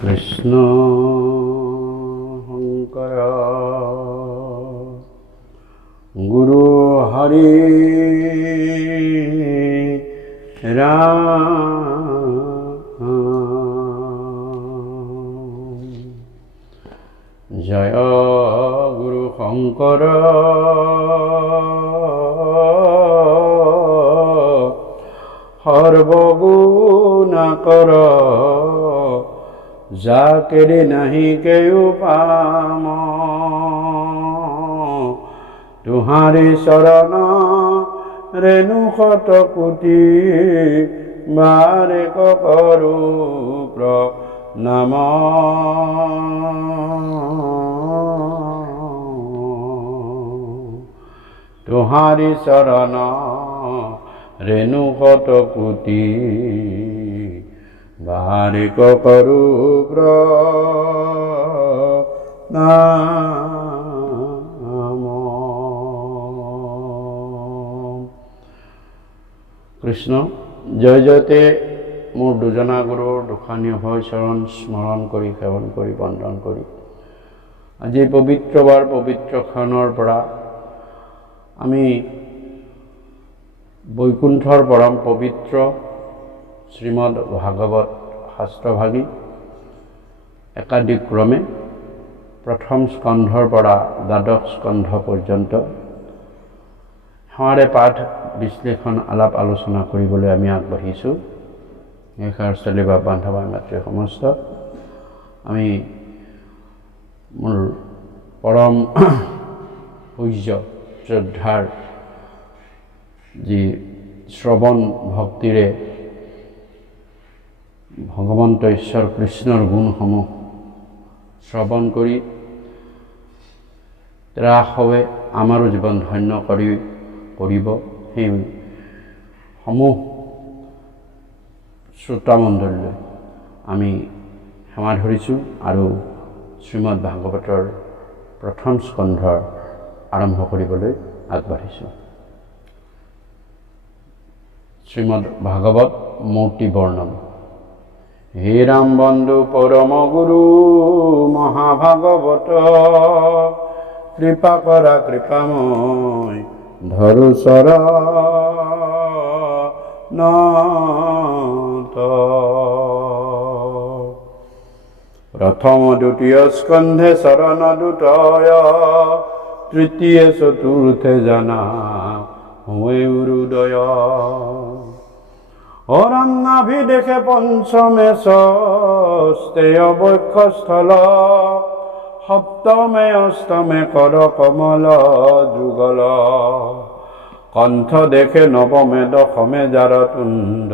কৃষ্ণ শংকৰ গুৰু হৰি ৰাম জয় গুৰু শংকৰ সৰ্বগুণাকৰ যাকেৰে নাহি কেও পাম তুহাৰি চৰণ ৰেণু শত কোটি বাৰে কৰো প্ৰণাম তুহাৰি চৰণ ৰেণু শত কোটি বাৰে কৰো প্ৰণাম। কৃষ্ণ জয় জয়তে মোৰ দুজনা গুৰুৰ দুখানি হয় চৰণ স্মৰণ কৰি সেৱন কৰি বন্দন কৰি আজি পবিত্ৰ বাৰ পবিত্ৰ ক্ষণৰ পৰা আমি বৈকুণ্ঠৰ পৰম পবিত্ৰ শ্ৰীমদ ভাগৱত শাস্ত্ৰভাগী একাদিক্ৰমে প্ৰথম স্কন্ধৰ পৰা দ্বাদশ স্কন্ধ পৰ্যন্ত সেৱাৰে পাঠ বিশ্লেষণ আলাপ আলোচনা কৰিবলৈ আমি আগবাঢ়িছোঁ। শাস্ত্ৰলী বা বান্ধৱা মাতৃ সমস্ত আমি মোৰ পৰম পূজ্য শ্ৰদ্ধাৰ যি শ্ৰৱণ ভক্তিৰে ভগৱন্ত ঈশ্বৰ কৃষ্ণৰ গুণসমূহ শ্ৰৱণ কৰি ৰাসৱে আমাৰো জীৱন ধন্য কৰিব সেই সমূহ শ্ৰোতামণ্ডলীলৈ আমি সেৱা ধৰিছোঁ আৰু শ্ৰীমদ ভাগৱতৰ প্ৰথম স্কন্ধৰ আৰম্ভ কৰিবলৈ আগবাঢ়িছোঁ। শ্ৰীমদ ভাগৱত মূৰ্তি বৰ্ণন। হে ৰাম বন্ধু পৰম গুৰু মহাভাগৱত কৃপা কৰা কৃপাময় ধৰু চৰণ প্ৰথম দ্বিতীয় স্কন্ধে চৰণ দুটয় তৃতীয় চতুৰ্থে জানা হুৱে উৰুদয় অৰাম নাভি দেখে পঞ্চমে ষষ্ঠেয় বক্ষস্থল সপ্তমে অষ্টমে কৰ কমল যুগল কণ্ঠ দেখে নৱমে দশমে জাৰতুণ্ড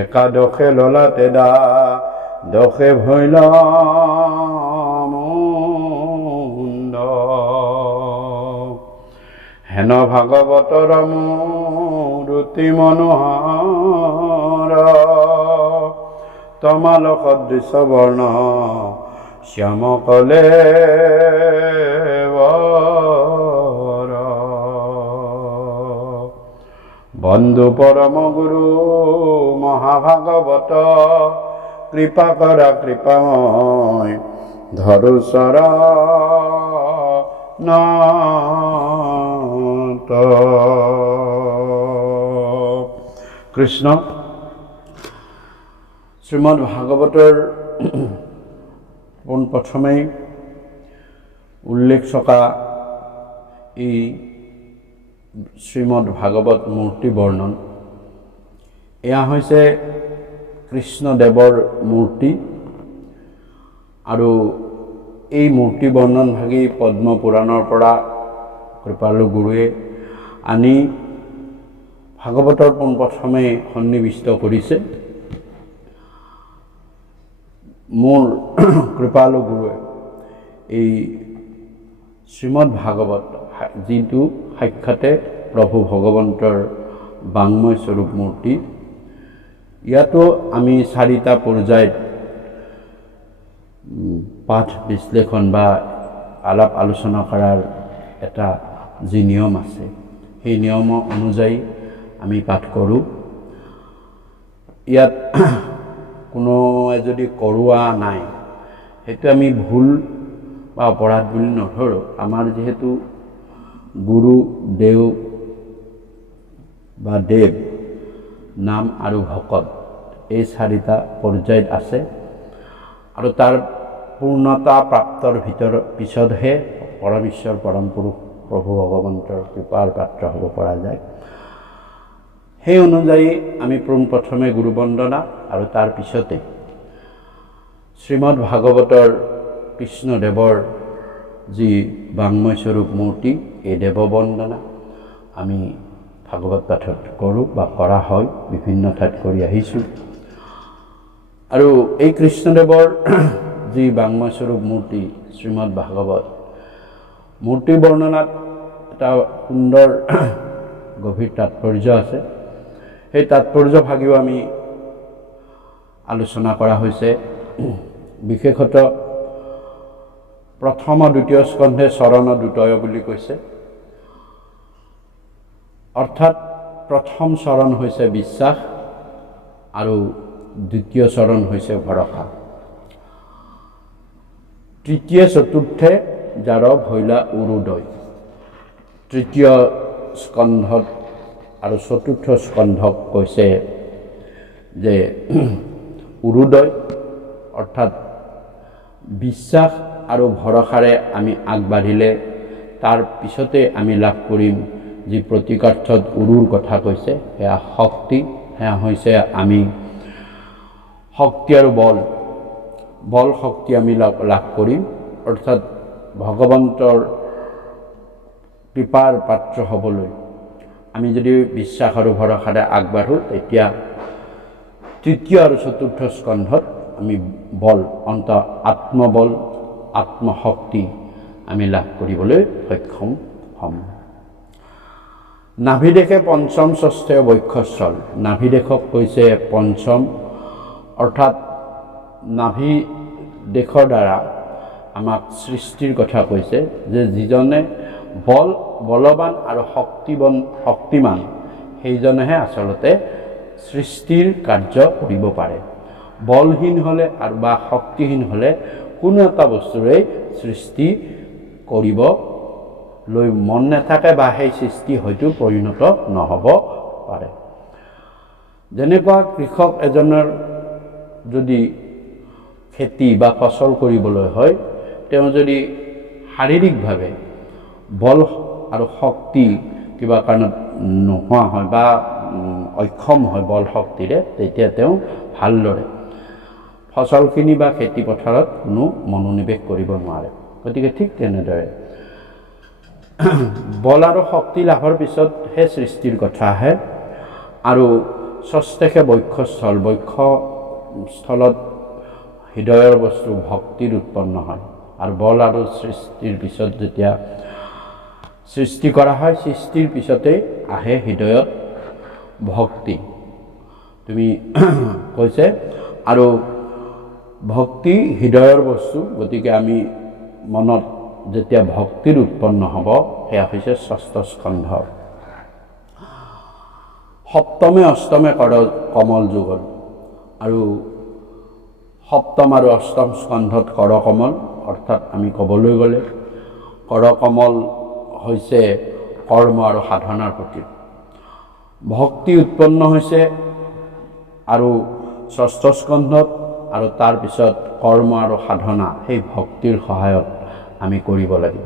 একাদশে ললাটে দ্বাদশে ভৈল মুণ্ড হেন ভাগৱতৰ মূৰ্তি মনোহৰ তমাল সদৃশ বৰ্ণ শ্যাম কলেবৰ বন্ধু পৰম গুৰু মহাভাগৱত কৃপা কৰা কৃপাময় ধৰু চৰণ কৃষ্ণ শ্ৰীমদ ভাগৱতৰ পোনপ্ৰথমেই উল্লেখ থকা এই শ্ৰীমদ ভাগৱত মূৰ্তি বৰ্ণন এয়া হৈছে কৃষ্ণদেৱৰ মূৰ্তি আৰু এই মূৰ্তি বৰ্ণন ভাগি পদ্ম পুৰাণৰ পৰা কৃপালু গুৰুৱে আনি ভাগৱতৰ পোনপ্ৰথমে সন্নিৱিষ্ট কৰিছে। মোৰ কৃপালু গুৰুৱে এই শ্ৰীমদ ভাগৱত যিটো সাক্ষাতে প্ৰভু ভগৱন্তৰ বাংময় স্বৰূপ মূৰ্তি ইয়াতো আমি চাৰিটা পৰ্যায়ত পাঠ বিশ্লেষণ বা আলাপ আলোচনা কৰাৰ এটা যি নিয়ম আছে সেই নিয়ম অনুযায়ী আমি পাঠ কৰোঁ। ইয়াত কোনোৱে যদি কৰোৱা নাই, সেইটো আমি ভুল বা অপৰাধ বুলি নধৰোঁ। আমাৰ যিহেতু গুৰু, দেৱ বা দেৱ, নাম আৰু ভকত, এই চাৰিটা পৰ্যায়ত আছে আৰু তাৰ পূৰ্ণতা প্ৰাপ্তৰ পিছতহে পৰমেশ্বৰ পৰম পুৰুষ প্ৰভু ভগৱন্তৰ কৃপাৰ পাত্ৰ হ'ব পৰা যায়। সেই অনুযায়ী আমি পোনপ্ৰথমে গুৰু বন্দনা আৰু তাৰ পিছতে শ্ৰীমদ ভাগৱতৰ কৃষ্ণদেৱৰ যি বাংময়স্বৰূপ মূৰ্তি, এই দেৱ বন্দনা আমি ভাগৱত পাঠত কৰোঁ বা কৰা হয়, বিভিন্ন ঠাইত কৰি আহিছোঁ। আৰু এই কৃষ্ণদেৱৰ যি বাংময়স্বৰূপ মূৰ্তি শ্ৰীমদ ভাগৱত, মূৰ্তি বৰ্ণনাত এটা সুন্দৰ গভীৰ তাৎপৰ্য আছে। সেই তাৎপৰ্যভাগিও আমি আলোচনা কৰা হৈছে। বিশেষত প্ৰথম দ্বিতীয় স্কন্ধে চৰণ দুতয় বুলি কৈছে, অৰ্থাৎ প্ৰথম চৰণ হৈছে বিশ্বাস আৰু দ্বিতীয় চৰণ হৈছে ভৰসা। তৃতীয় চতুৰ্থে যাৰ ভৈলা উৰুদয়। তৃতীয় স্কন্ধত আৰু চতুৰ্থ স্কন্ধক কৈছে যে উৰুদয়, অৰ্থাৎ বিশ্বাস আৰু ভৰসাৰে আমি আগবাঢ়িলে তাৰ পিছতে আমি লাভ কৰিম যি প্ৰতীকাৰ্থত উৰুৰ কথা কৈছে, সেয়া শক্তি, সেয়া হৈছে আমি শক্তি আৰু বল শক্তি আমি লাভ কৰিম। অৰ্থাৎ ভগৱন্তৰ কৃপাৰ পাত্ৰ হ'বলৈ আমি যদি বিশ্বাস আৰু ভৰসাৰে আগবাঢ়োঁ, তেতিয়া তৃতীয় আৰু চতুৰ্থ স্কন্ধত আমি বল, আত্মবল, আত্মশক্তি আমি লাভ কৰিবলৈ সক্ষম হ'ম। নাভিদেশে পঞ্চম ষষ্ঠ বক্ষস্থল। নাভিদেশক কৈছে পঞ্চম, অৰ্থাৎ নাভি দেশৰ দ্বাৰা আমাক সৃষ্টিৰ কথা কৈছে, যে যিজনে বলৱান আৰু শক্তিমান সেইজনেহে আচলতে সৃষ্টিৰ কাৰ্য কৰিব পাৰে। বলহীন হ'লে আৰু বা শক্তিহীন হ'লে কোনো এটা বস্তুৰেই সৃষ্টি কৰিবলৈ মন নাথাকে বা সেই সৃষ্টি হয়তো পৰিণত নহ'ব পাৰে। যেনেকুৱা কৃষক এজনৰ যদি খেতি বা ফচল কৰিবলৈ হয়, তেওঁ যদি শাৰীৰিকভাৱে বল আৰু শক্তি কিবা কাৰণত নোহোৱা হয় বা অক্ষম হয় বল শক্তিৰে, তেতিয়া তেওঁ ভালদৰে ফচলখিনি বা খেতি পথাৰত কোনো মনোনিৱেশ কৰিব নোৱাৰে। গতিকে ঠিক তেনেদৰে বল আৰু শক্তি লাভৰ পিছতহে সৃষ্টিৰ কথা আহে। আৰু ষষ্ঠেকে বক্ষস্থল। বক্ষস্থলত হৃদয়ৰ বস্তু ভক্তিৰ উৎপন্ন হয়। আৰু বল আৰু সৃষ্টিৰ পিছত যেতিয়া সৃষ্টি কৰা হয়, সৃষ্টিৰ পিছতেই আহে হৃদয়ত ভক্তি। তুমি কৈছে আৰু ভক্তি হৃদয়ৰ বস্তু, গতিকে আমি মনত যেতিয়া ভক্তিৰ উৎপন্ন হ'ব, সেয়া হৈছে ষষ্ঠ স্কন্ধ। সপ্তমে অষ্টমে কমল যুগল। আৰু সপ্তম আৰু অষ্টম স্কন্ধত কৰকমল, অৰ্থাৎ আমি ক'বলৈ গ'লে কৰকমল হৈছে কৰ্ম আৰু সাধনাৰ প্ৰতীক। ভক্তি উৎপন্ন হৈছে আৰু ষষ্ঠ স্কন্ধত, আৰু তাৰপিছত কৰ্ম আৰু সাধনা সেই ভক্তিৰ সহায়ত আমি কৰিব লাগিব।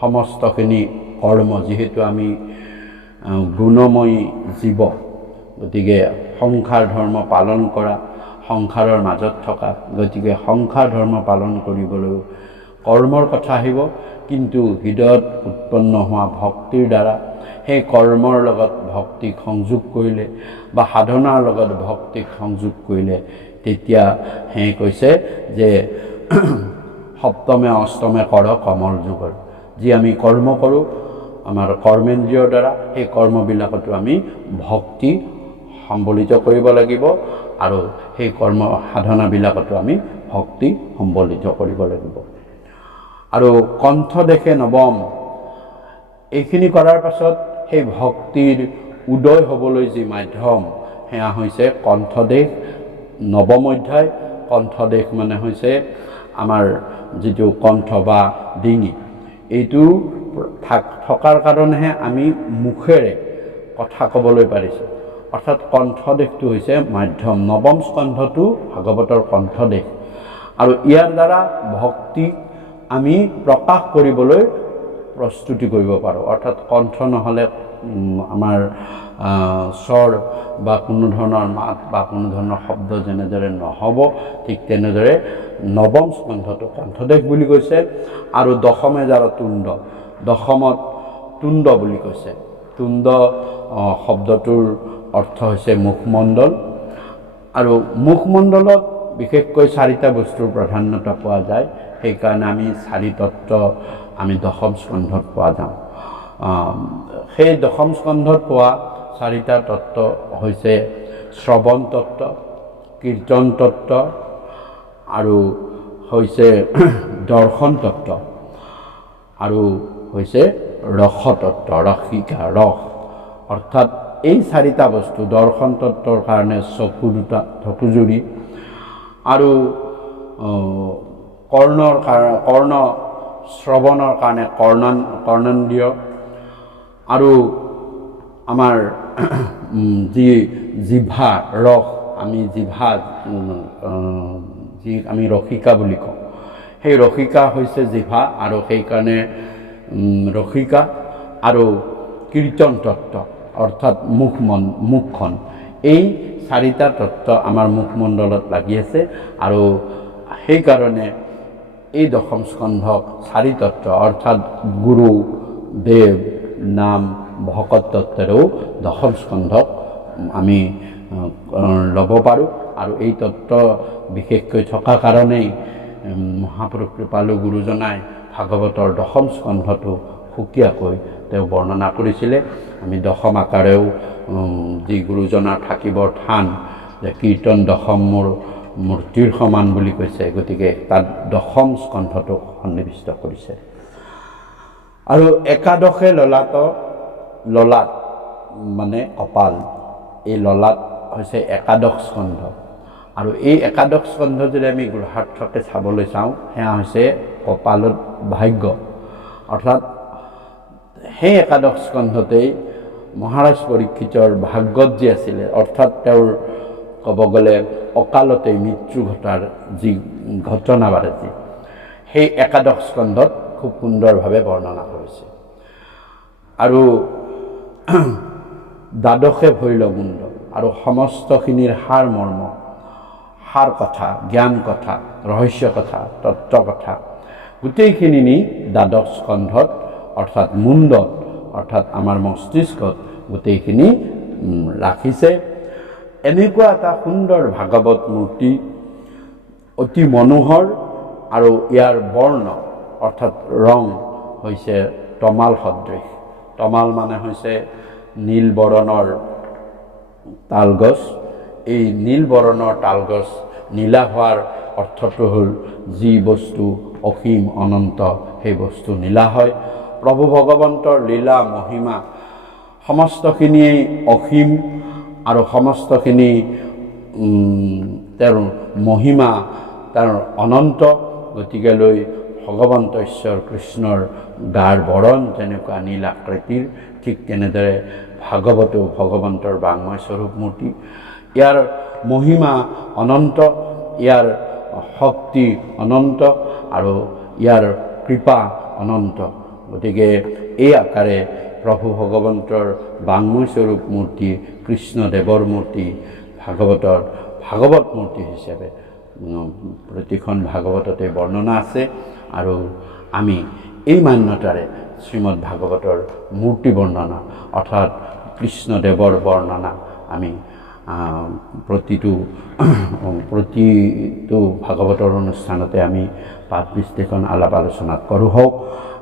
সমস্তখিনি কৰ্ম, যিহেতু আমি গুণময়ী জীৱ, গতিকে সংসাৰ ধৰ্ম পালন কৰা, সংসাৰৰ মাজত থকা, গতিকে সংসাৰ ধৰ্ম পালন কৰিবলৈ কৰ্মৰ কথা আহিব। কিন্তু হৃদয়ত উৎপন্ন হোৱা ভক্তিৰ দ্বাৰা সেই কৰ্মৰ লগত ভক্তিক সংযোগ কৰিলে বা সাধনাৰ লগত ভক্তিক সংযোগ কৰিলে, তেতিয়া সেই কৈছে যে সপ্তমে অষ্টমে কমল যুগল। যি আমি কৰ্ম কৰোঁ আমাৰ কৰ্মেন্দ্ৰিয়ৰ দ্বাৰা, সেই কৰ্মবিলাকতো আমি ভক্তি সম্বলিত কৰিব লাগিব আৰু সেই কৰ্ম সাধনাবিলাকতো আমি ভক্তি সম্বলিত কৰিব লাগিব। আৰু কণ্ঠ দেখে নৱম, এইখিনি কৰাৰ পাছত সেই ভক্তিৰ উদয় হ'বলৈ যি মাধ্যম, সেয়া হৈছে কণ্ঠদেশ নৱম অধ্যায় কণ্ঠদেশ মানে হৈছে আমাৰ যিটো কণ্ঠ বা ডিঙি, এইটো থকাৰ কাৰণেহে আমি মুখেৰে কথা ক'বলৈ পাৰিছোঁ। অৰ্থাৎ কণ্ঠদেশটো হৈছে মাধ্যম। নৱম স্কন্ধটো ভাগৱতৰ কণ্ঠদেশ, আৰু ইয়াৰ দ্বাৰা ভক্তিক আমি প্ৰকাশ কৰিবলৈ প্ৰস্তুতি কৰিব পাৰোঁ। অৰ্থাৎ কণ্ঠ নহ'লে আমাৰ স্বৰ বা কোনো ধৰণৰ মাত বা কোনো ধৰণৰ শব্দ যেনেদৰে নহ'ব, ঠিক তেনেদৰে নৱম স্কন্ধটো কণ্ঠদেশ বুলি কৈছে। আৰু দশমে যাৰ তুণ্ড, দশমত তুণ্ড বুলি কৈছে। তুণ্ড শব্দটোৰ অৰ্থ হৈছে মুখমণ্ডল, আৰু মুখমণ্ডলত বিশেষকৈ 4টা বস্তুৰ প্ৰাধান্যতা পোৱা যায়। সেইকাৰণে আমি 4 তত্ত্ব আমি দশম স্কন্ধত পোৱা যাওঁ। সেই দশম স্কন্ধত পোৱা 4টা তত্ত্ব হৈছে শ্ৰৱণ তত্ত্ব, কীৰ্তন তত্ত্ব, আৰু হৈছে দৰ্শন তত্ত্ব, আৰু হৈছে ৰস তত্ত্ব, ৰসিকা ৰস। অৰ্থাৎ এই 4টা বস্তু, দৰ্শন তত্ত্বৰ কাৰণে চকুজুৰি, আৰু কৰ্ণ শ্ৰৱণৰ কাৰণে কৰ্ণেন্দ্ৰিয়, আৰু আমাৰ যি জিভা ৰস, আমি জিভা যি আমি ৰসিকা বুলি কওঁ, সেই ৰসিকা হৈছে জিভা, আৰু সেইকাৰণে ৰসিকা। আৰু কীৰ্তন তত্ত্ব অৰ্থাৎ মুখখন। এই 4টা তত্ত্ব আমাৰ মুখমণ্ডলত লাগি আছে, আৰু সেইকাৰণে এই দশম স্কন্ধক 4 তত্ত্ব অৰ্থাৎ গুৰু, দেৱ, নাম, ভকত তত্ত্বৰেও দশম স্কন্ধক আমি ল'ব পাৰোঁ। আৰু এই তত্ত্ব বিশেষকৈ থকা কাৰণেই মহাপুৰুষ কৃপালু গুৰুজনাই ভাগৱতৰ দশম স্কন্ধটো সুকীয়াকৈ তেওঁ বৰ্ণনা কৰিছিলে। আমি দশম আকাৰেও যি গুৰুজনাৰ থাকিবৰ থান, যে কীৰ্তন দশম মোৰ মূৰ্তিৰ সমান বুলি কৈছে, গতিকে তাত দশম স্কন্ধটো সন্নিৱিষ্ট কৰিছে। আৰু একাদশে ললাট মানে কপাল, এই ললাট হৈছে একাদশ স্কন্ধ। আৰু এই একাদশ স্কন্ধ যদি আমি গৃহাৰ্থকে চাবলৈ চাওঁ, সেয়া হৈছে কপালত ভাগ্য। অৰ্থাৎ সেই একাদশ স্কন্ধতেই মহাৰাজ পৰীক্ষিতৰ ভাগ্যত যি আছিলে, অৰ্থাৎ তেওঁৰ ক'ব গ'লে অকালতে মৃত্যু ঘটাৰ যি ঘটনাবাৰাজি, সেই একাদশ স্কন্ধত খুব সুন্দৰভাৱে বৰ্ণনা কৰিছে। আৰু দ্বাদশে ভৈৰৱমুণ্ড, আৰু সমস্তখিনিৰ সাৰ মৰ্ম, সাৰ কথা, জ্ঞান কথা, ৰহস্য কথা, তত্ত্ব কথা, গোটেইখিনি নি দ্বাদশ স্কন্ধত অৰ্থাৎ মুণ্ডত, অৰ্থাৎ আমাৰ মস্তিষ্কত গোটেইখিনি ৰাখিছে। এনেকুৱা এটা সুন্দৰ ভাগৱত মূৰ্তি, অতি মনোহৰ, আৰু ইয়াৰ বৰ্ণ অৰ্থাৎ ৰং হৈছে তমাল সদৃশ। তমাল মানে হৈছে নীল বৰণৰ তালগছ। এই নীল বৰণৰ তালগছ নীলা হোৱাৰ অৰ্থটো হ'ল যি বস্তু অসীম অনন্ত, সেই বস্তু নীলা হয়। প্ৰভু ভগৱন্তৰ লীলা মহিমা সমস্তখিনিয়েই অসীম, আৰু সমস্তখিনি তেওঁৰ মহিমা তেওঁৰ অনন্ত। গতিকেলৈ ভগৱন্ত ঈশ্বৰ কৃষ্ণৰ গাৰ বৰণ যেনেকুৱা নীল আকৃতিৰ, ঠিক তেনেদৰে ভাগৱতো ভগৱন্তৰ বাংময় স্বৰূপ মূৰ্তি। ইয়াৰ মহিমা অনন্ত, ইয়াৰ শক্তি অনন্ত, আৰু ইয়াৰ কৃপা অনন্ত। গতিকে এই আকাৰে প্ৰভু ভগৱন্তৰ বাংময় স্বৰূপ মূৰ্তি, কৃষ্ণদেৱৰ মূৰ্তি ভাগৱত মূৰ্তি হিচাপে প্ৰতিখন ভাগৱততে বৰ্ণনা আছে। আৰু আমি এই মান্যতাৰে শ্ৰীমদ ভাগৱতৰ মূৰ্তি বৰ্ণনা অৰ্থাৎ কৃষ্ণদেৱৰ বৰ্ণনা আমি প্ৰতিটো ভাগৱতৰ অনুষ্ঠানতে আমি পাঠ বিশ্লেষণ আলাপ আলোচনা কৰোঁ হওক।